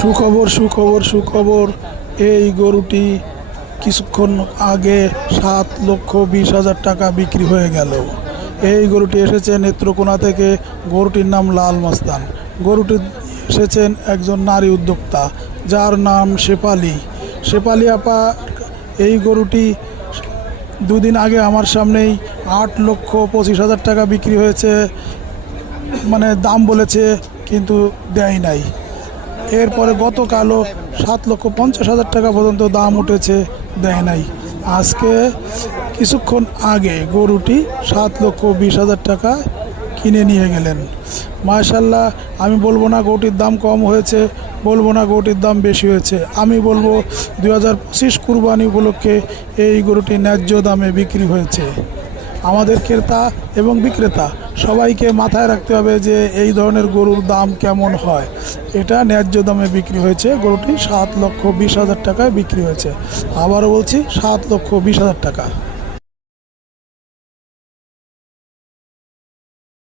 সুখবর সুখবর সুখবর, এই গরুটি কিছুক্ষণ আগে 7,20,000 টাকা বিক্রি হয়ে গেল। এই গরুটি এসেছে নেত্রকোনা থেকে। গরুটির নাম লাল মাস্তান। গরুটি এসেছেন একজন নারী উদ্যোক্তা, যার নাম শেফালি। শেফালি আপা এই গরুটি দুদিন আগে আমার সামনেই 8,25,000 টাকা বিক্রি হয়েছে, মানে দাম বলেছে কিন্তু দেয় নাই। এরপরে গতকালও 7,50,000 টাকা পর্যন্ত দাম উঠেছে, দেয় নাই। আজকে কিছুক্ষণ আগে গরুটি 7,20,000 টাকা কিনে নিয়ে গেলেন। মাশাল্লাহ, আমি বলবো না গরুটির দাম কম হয়েছে, বলবো না গরুটির দাম বেশি হয়েছে। আমি বলবো 2025 কুরবানি উপলক্ষে এই গরুটি ন্যায্য দামে বিক্রি হয়েছে। আমাদের ক্রেতা এবং বিক্রেতা সবাইকে মাথায় রাখতে হবে যে এই ধরনের গরুর দাম কেমন হয়। এটা ন্যায্য দামে বিক্রি হয়েছে। গরুটি 7,20,000 টাকায় বিক্রি হয়েছে। আবারও বলছি, 7,20,000 টাকা।